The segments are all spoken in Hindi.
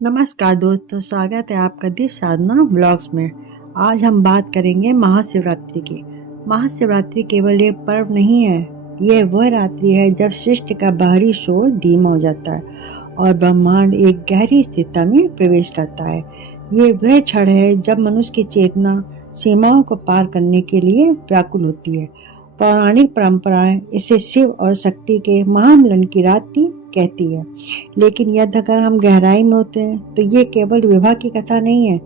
नमस्कार दोस्तों, स्वागत है आपका दीप साधना ब्लॉग्स में। आज हम बात करेंगे महाशिवरात्रि की। महाशिवरात्रि केवल एक पर्व नहीं है, ये वह रात्रि है जब सृष्टि का बाहरी शोर धीमा हो जाता है और ब्रह्मांड एक गहरी स्थिरता में प्रवेश करता है। ये वह क्षण है जब मनुष्य की चेतना सीमाओं को पार करने के लिए व्याकुल होती है। पौराणिक परंपराएं इसे शिव और शक्ति के महामिलन की रात्रि कहती है, लेकिन यदि अगर हम गहराई में होते हैं तो ये केवल विवाह की कथा नहीं है,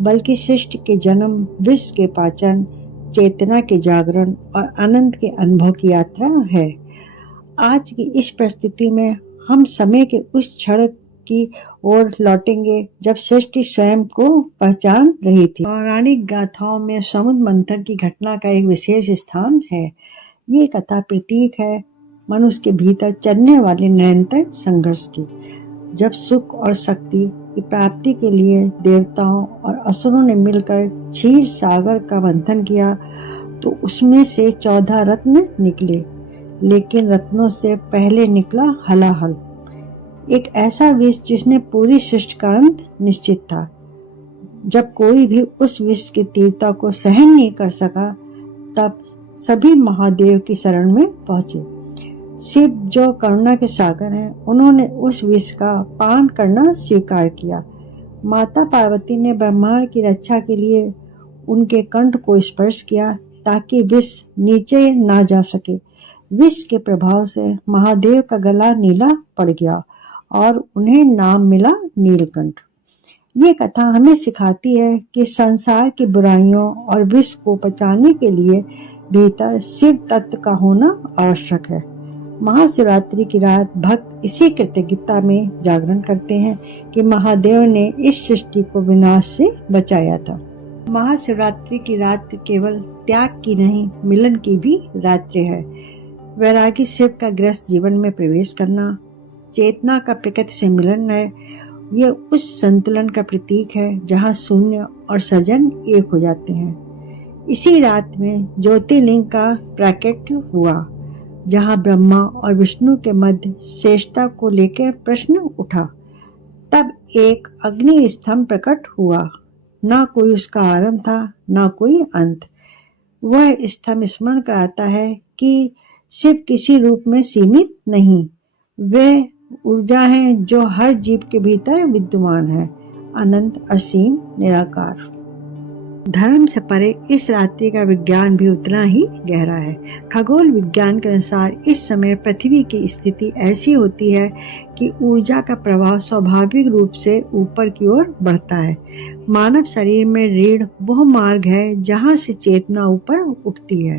बल्कि सृष्टि के जन्म, विश्व के पाचन, चेतना के जागरण और अनंत के अनुभव की यात्रा है। आज की इस परिस्थिति में हम समय के उस क्षण की ओर लौटेंगे जब सृष्टि स्वयं को पहचान रही थी। पौराणिक गाथाओं में समुद्र मंथन की घटना का एक विशेष स्थान है। ये कथा प्रतीक है मनुष्य के भीतर चलने वाले निरंतर संघर्ष की। जब सुख और शक्ति की प्राप्ति के लिए देवताओं और असुरों ने मिलकर क्षीर सागर का मंथन किया तो उसमें से 14 रत्न निकले, लेकिन रत्नों से पहले निकला हलाहल, एक ऐसा विष जिसने पूरी सृष्टि का अंत निश्चित था। जब कोई भी उस विष की तीव्रता को सहन नहीं कर सका, तब सभी महादेव की शरण में पहुंचे। शिव जो करुणा के सागर हैं, उन्होंने उस विष का पान करना स्वीकार किया। माता पार्वती ने ब्रह्मांड की रक्षा के लिए उनके कंठ को स्पर्श किया ताकि विष नीचे ना जा सके। विष के प्रभाव से महादेव का गला नीला पड़ गया और उन्हें नाम मिला नीलकंठ। ये कथा हमें सिखाती है कि संसार की बुराइयों और विष को पचाने के लिए भीतर शिव तत्व का होना आवश्यक है। महाशिवरात्रि की रात भक्त इसी कृतज्ञता में जागरण करते हैं कि महादेव ने इस सृष्टि को विनाश से बचाया था। महाशिवरात्रि की रात केवल त्याग की नहीं, मिलन की भी रात्रि है। वैरागी शिव का ग्रस्त जीवन में प्रवेश करना, चेतना का प्रकृति से मिलन है। ये उस संतुलन का प्रतीक है जहाँ शून्य और सजन एक हो जाते हैं। इसी रात में ज्योतिर्लिंग का प्राकट्य हुआ, जहाँ ब्रह्मा और विष्णु के मध्य श्रेष्ठता को लेकर प्रश्न उठा। तब एक अग्नि स्तंभ प्रकट हुआ, ना कोई उसका आरंभ था, ना कोई अंत। वह स्तंभ स्मरण कराता है कि शिव किसी रूप में सीमित नहीं, वे ऊर्जा है जो हर जीव के भीतर विद्यमान है, अनंत, असीम, निराकार। धर्म से परे इस रात्रि का विज्ञान भी उतना ही गहरा है। खगोल विज्ञान के अनुसार इस समय पृथ्वी की स्थिति ऐसी होती है कि ऊर्जा का प्रवाह स्वाभाविक रूप से ऊपर की ओर बढ़ता है। मानव शरीर में रीढ़ वह मार्ग है जहाँ से चेतना ऊपर उठती है।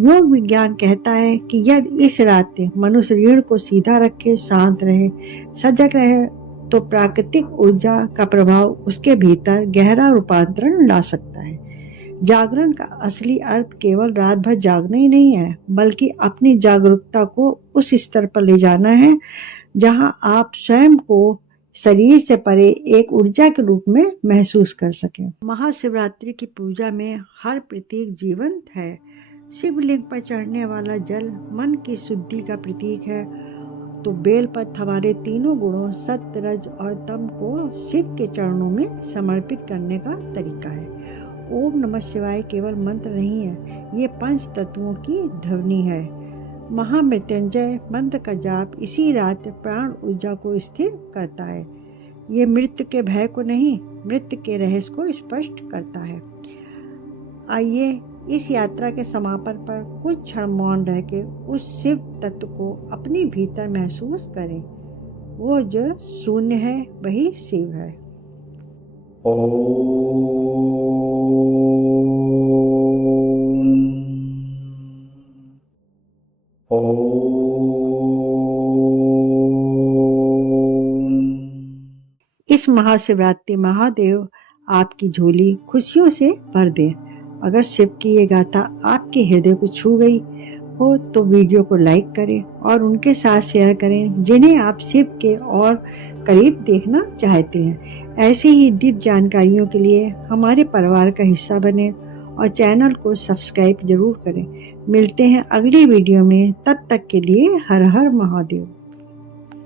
योग विज्ञान कहता है कि यदि इस रात्रि मनुष्य रीढ़ को सीधा रखे, शांत रहे, सजग रहे, तो प्राकृतिक ऊर्जा का प्रभाव उसके भीतर गहरा रूपांतरण ला सकता है। जागरण का असली अर्थ केवल रात भर जागना ही नहीं है, बल्कि अपनी जागरूकता को उस स्तर पर ले जाना है जहां आप स्वयं को शरीर से परे एक ऊर्जा के रूप में महसूस कर सकें। महाशिवरात्रि की पूजा में हर प्रतीक जीवंत है। शिवलिंग पर चढ़ने वाला जल मन की शुद्धि का प्रतीक है, तो बेलपत्र हमारे तीनों गुणों सत्य, रज और तम को शिव के चरणों में समर्पित करने का तरीका है। ओम नमः शिवाय केवल मंत्र नहीं है, ये पंच तत्वों की ध्वनि है। महामृत्युंजय मंत्र का जाप इसी रात प्राण ऊर्जा को स्थिर करता है। ये मृत्यु के भय को नहीं, मृत्यु के रहस्य को स्पष्ट करता है। आइए इस यात्रा के समापन पर कुछ क्षण मौन रह के उस शिव तत्व को अपने भीतर महसूस करें। वो जो शून्य है वही शिव है। ओम ओम। इस महाशिवरात्रि महादेव आपकी झोली खुशियों से भर दे। अगर शिव की ये गाथा आपके हृदय को छू गई हो तो वीडियो को लाइक करें और उनके साथ शेयर करें जिन्हें आप शिव के और करीब देखना चाहते हैं। ऐसी ही दिव्य जानकारियों के लिए हमारे परिवार का हिस्सा बने और चैनल को सब्सक्राइब जरूर करें। मिलते हैं अगली वीडियो में, तब तक के लिए हर हर महादेव।